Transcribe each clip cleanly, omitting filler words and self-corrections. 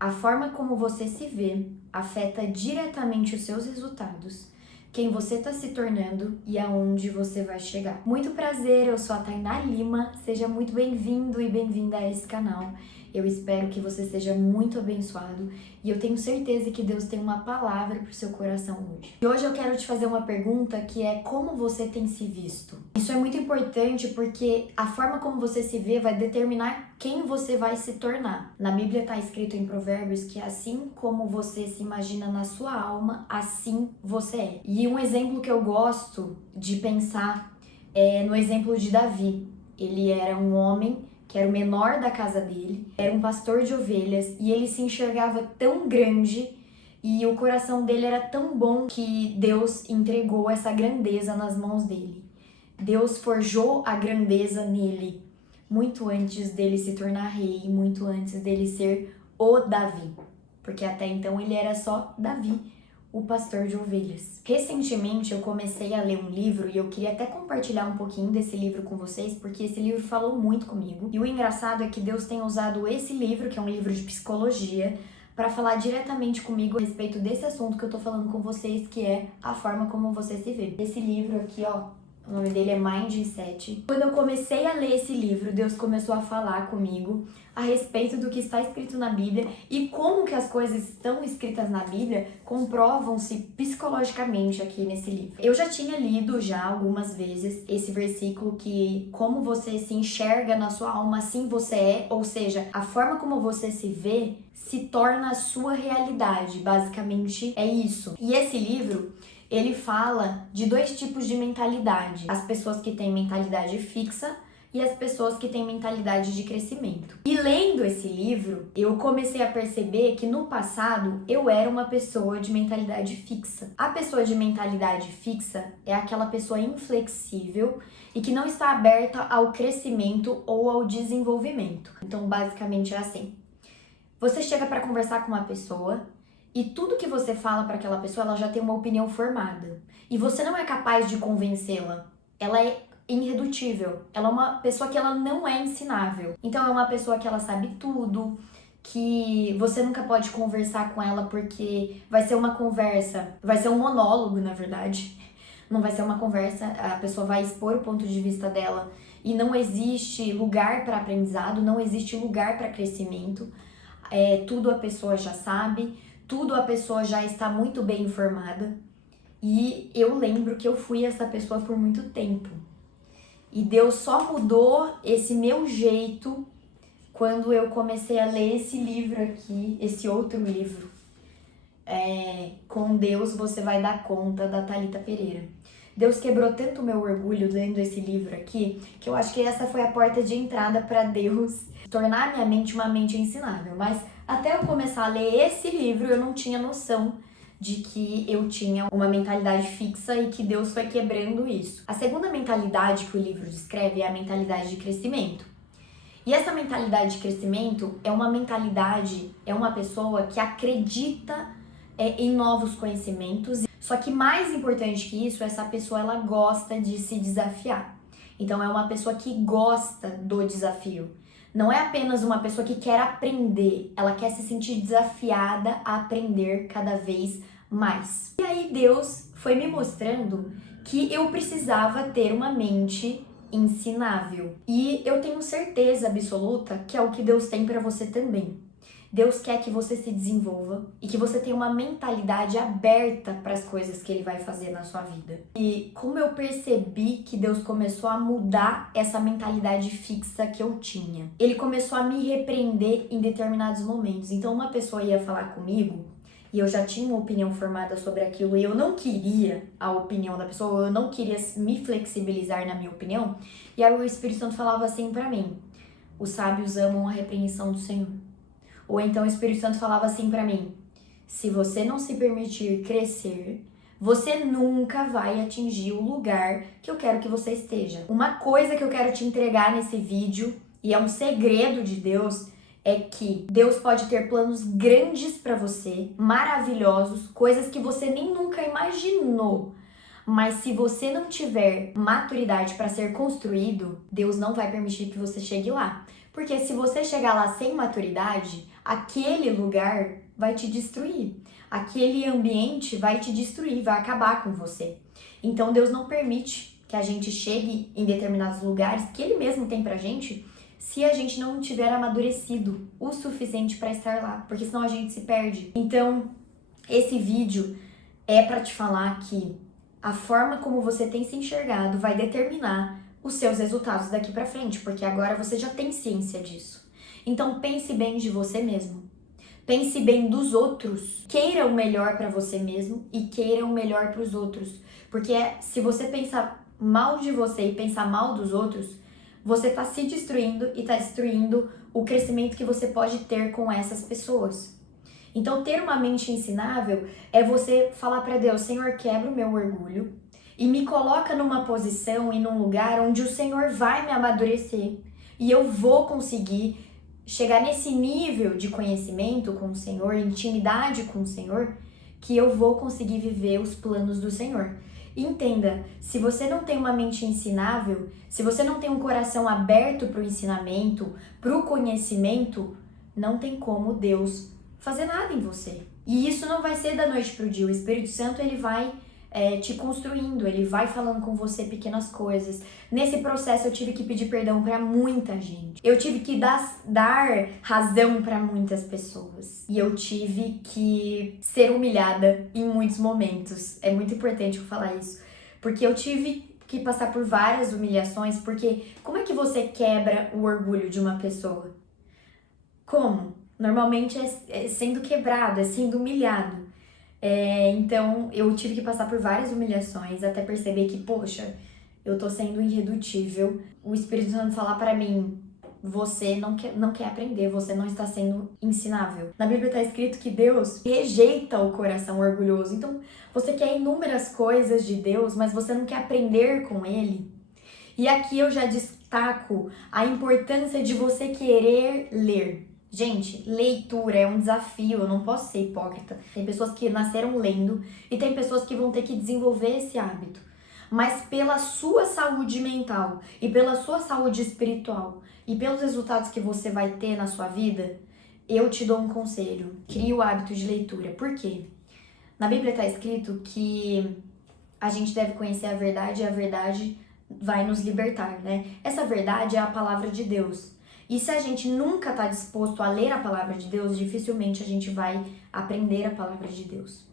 A forma como você se vê afeta diretamente os seus resultados, quem você está se tornando e aonde você vai chegar. Muito prazer, eu sou a Tainá Lima, seja muito bem-vindo e bem-vinda a esse canal. Eu espero que você seja muito abençoado e eu tenho certeza que Deus tem uma palavra para o seu coração hoje. E hoje eu quero te fazer uma pergunta que é como você tem se visto? Isso é muito importante porque a forma como você se vê vai determinar quem você vai se tornar. Na Bíblia está escrito em Provérbios que assim como você se imagina na sua alma, assim você é. E um exemplo que eu gosto de pensar é no exemplo de Davi. Ele era um homem que era o menor da casa dele, era um pastor de ovelhas e ele se enxergava tão grande e o coração dele era tão bom que Deus entregou essa grandeza nas mãos dele. Deus forjou a grandeza nele muito antes dele se tornar rei, muito antes dele ser o Davi, porque até então ele era só Davi, o pastor de ovelhas. Recentemente eu comecei a ler um livro e eu queria até compartilhar um pouquinho desse livro com vocês, porque esse livro falou muito comigo. E o engraçado é que Deus tem usado esse livro, que é um livro de psicologia, para falar diretamente comigo a respeito desse assunto que eu tô falando com vocês, que é a forma como você se vê. Esse livro aqui, ó, o nome dele é Mindset. Quando eu comecei a ler esse livro, Deus começou a falar comigo a respeito do que está escrito na Bíblia e como que as coisas estão escritas na Bíblia comprovam-se psicologicamente aqui nesse livro. Eu já tinha lido já algumas vezes esse versículo que como você se enxerga na sua alma, assim você é, ou seja, a forma como você se vê se torna a sua realidade, basicamente é isso. E esse livro ele fala de dois tipos de mentalidade. As pessoas que têm mentalidade fixa e as pessoas que têm mentalidade de crescimento. E lendo esse livro, eu comecei a perceber que no passado eu era uma pessoa de mentalidade fixa. A pessoa de mentalidade fixa é aquela pessoa inflexível e que não está aberta ao crescimento ou ao desenvolvimento. Então, basicamente é assim. Você chega para conversar com uma pessoa e tudo que você fala para aquela pessoa, ela já tem uma opinião formada. E você não é capaz de convencê-la. Ela é irredutível. Ela é uma pessoa que ela não é ensinável. Então é uma pessoa que ela sabe tudo, que você nunca pode conversar com ela porque vai ser uma conversa, vai ser um monólogo, na verdade. Não vai ser uma conversa, a pessoa vai expor o ponto de vista dela e não existe lugar para aprendizado, não existe lugar para crescimento. Tudo a pessoa já sabe, tudo a pessoa já está muito bem informada. E eu lembro que eu fui essa pessoa por muito tempo. E Deus só mudou esse meu jeito quando eu comecei a ler esse livro aqui, esse outro livro. Com Deus você vai dar conta, da Thalita Pereira. Deus quebrou tanto o meu orgulho lendo esse livro aqui, que eu acho que essa foi a porta de entrada para Deus tornar a minha mente uma mente ensinável. Mas até eu começar a ler esse livro, eu não tinha noção de que eu tinha uma mentalidade fixa e que Deus foi quebrando isso. A segunda mentalidade que o livro descreve é a mentalidade de crescimento. E essa mentalidade de crescimento é uma mentalidade, é uma pessoa que acredita em novos conhecimentos. Só que mais importante que isso, essa pessoa ela gosta de se desafiar. Então é uma pessoa que gosta do desafio. Não é apenas uma pessoa que quer aprender, ela quer se sentir desafiada a aprender cada vez mais. E aí Deus foi me mostrando que eu precisava ter uma mente ensinável. E eu tenho certeza absoluta que é o que Deus tem para você também. Deus quer que você se desenvolva e que você tenha uma mentalidade aberta para as coisas que Ele vai fazer na sua vida. E como eu percebi que Deus começou a mudar essa mentalidade fixa que eu tinha. Ele começou a me repreender em determinados momentos. Então uma pessoa ia falar comigo e eu já tinha uma opinião formada sobre aquilo e eu não queria a opinião da pessoa, eu não queria me flexibilizar na minha opinião. E aí o Espírito Santo falava assim para mim: os sábios amam a repreensão do Senhor. Ou então o Espírito Santo falava assim pra mim: se você não se permitir crescer, você nunca vai atingir o lugar que eu quero que você esteja. Uma coisa que eu quero te entregar nesse vídeo, e é um segredo de Deus, é que Deus pode ter planos grandes pra você, maravilhosos, coisas que você nem nunca imaginou. Mas se você não tiver maturidade para ser construído, Deus não vai permitir que você chegue lá. Porque se você chegar lá sem maturidade, aquele lugar vai te destruir. Aquele ambiente vai te destruir, vai acabar com você. Então Deus não permite que a gente chegue em determinados lugares que Ele mesmo tem pra gente, se a gente não tiver amadurecido o suficiente para estar lá, porque senão a gente se perde. Então, esse vídeo é para te falar que a forma como você tem se enxergado vai determinar os seus resultados daqui para frente, porque agora você já tem ciência disso. Então, pense bem de você mesmo. Pense bem dos outros. Queira o melhor para você mesmo e queira o melhor para os outros, porque se você pensar mal de você e pensar mal dos outros, você está se destruindo e está destruindo o crescimento que você pode ter com essas pessoas. Então, ter uma mente ensinável é você falar para Deus: Senhor, quebra o meu orgulho e me coloca numa posição e num lugar onde o Senhor vai me amadurecer e eu vou conseguir chegar nesse nível de conhecimento com o Senhor, intimidade com o Senhor, que eu vou conseguir viver os planos do Senhor. Entenda, se você não tem uma mente ensinável, se você não tem um coração aberto para o ensinamento, para o conhecimento, não tem como Deus fazer nada em você. E isso não vai ser da noite para o dia. O Espírito Santo, ele vai te construindo, ele vai falando com você pequenas coisas. Nesse processo eu tive que pedir perdão para muita gente. Eu tive que dar razão para muitas pessoas. E eu tive que ser humilhada em muitos momentos. É muito importante eu falar isso. Porque eu tive que passar por várias humilhações, porque como é que você quebra o orgulho de uma pessoa? Como? Normalmente é sendo quebrado, é sendo humilhado. Então eu tive que passar por várias humilhações até perceber que, poxa, eu tô sendo irredutível. O Espírito Santo falar para mim: você não quer aprender, você não está sendo ensinável. Na Bíblia está escrito que Deus rejeita o coração orgulhoso. Então você quer inúmeras coisas de Deus, mas você não quer aprender com Ele. E aqui eu já destaco a importância de você querer ler. Gente, leitura é um desafio, eu não posso ser hipócrita. Tem pessoas que nasceram lendo e tem pessoas que vão ter que desenvolver esse hábito. Mas pela sua saúde mental e pela sua saúde espiritual e pelos resultados que você vai ter na sua vida, eu te dou um conselho: crie o hábito de leitura. Por quê? Na Bíblia está escrito que a gente deve conhecer a verdade e a verdade vai nos libertar, né? Essa verdade é a palavra de Deus. E se a gente nunca está disposto a ler a palavra de Deus, dificilmente a gente vai aprender a palavra de Deus.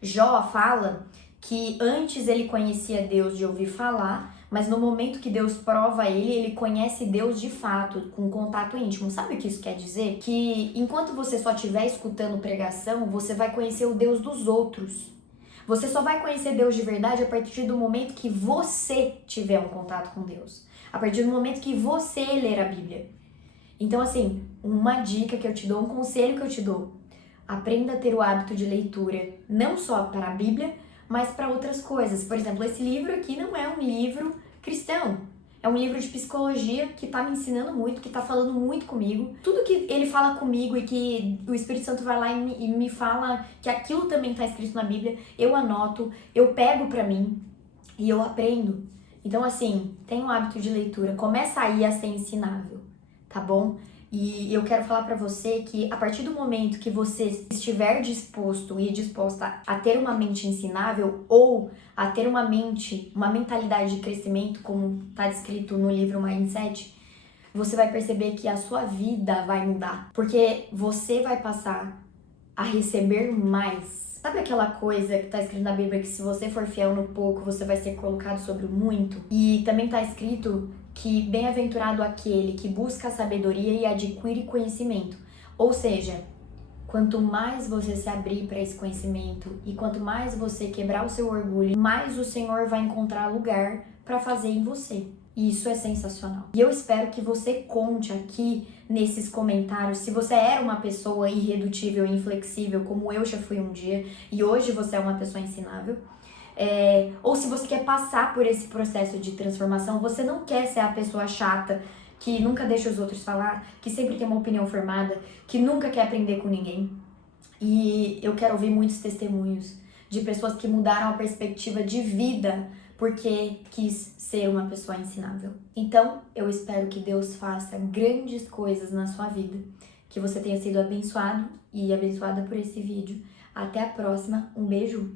Jó fala que antes ele conhecia Deus de ouvir falar, mas no momento que Deus prova ele conhece Deus de fato, com contato íntimo. Sabe o que isso quer dizer? Que enquanto você só estiver escutando pregação, você vai conhecer o Deus dos outros. Você só vai conhecer Deus de verdade a partir do momento que você tiver um contato com Deus. A partir do momento que você ler a Bíblia. Então, assim, uma dica que eu te dou, um conselho que eu te dou: aprenda a ter o hábito de leitura, não só para a Bíblia, mas para outras coisas. Por exemplo, esse livro aqui não é um livro cristão, é um livro de psicologia que tá me ensinando muito, que tá falando muito comigo. Tudo que ele fala comigo e que o Espírito Santo vai lá e me fala que aquilo também tá escrito na Bíblia, eu anoto, eu pego pra mim e eu aprendo. Então, assim, tenha um hábito de leitura, começa aí a ser ensinável. Tá bom? E eu quero falar pra você que a partir do momento que você estiver disposto e disposta a ter uma mente ensinável ou a ter uma mentalidade de crescimento, como tá descrito no livro Mindset, você vai perceber que a sua vida vai mudar, porque você vai passar a receber mais. Sabe aquela coisa que tá escrito na Bíblia que se você for fiel no pouco, você vai ser colocado sobre o muito? E também tá escrito que bem-aventurado aquele que busca a sabedoria e adquire conhecimento. Ou seja, quanto mais você se abrir para esse conhecimento e quanto mais você quebrar o seu orgulho, mais o Senhor vai encontrar lugar para fazer em você. E isso é sensacional. E eu espero que você conte aqui nesses comentários se você era uma pessoa irredutível e inflexível, como eu já fui um dia, e hoje você é uma pessoa ensinável. Ou se você quer passar por esse processo de transformação, você não quer ser a pessoa chata, que nunca deixa os outros falar, que sempre tem uma opinião formada, que nunca quer aprender com ninguém. E eu quero ouvir muitos testemunhos de pessoas que mudaram a perspectiva de vida porque quis ser uma pessoa ensinável. Então, eu espero que Deus faça grandes coisas na sua vida, que você tenha sido abençoado e abençoada por esse vídeo. Até a próxima, um beijo!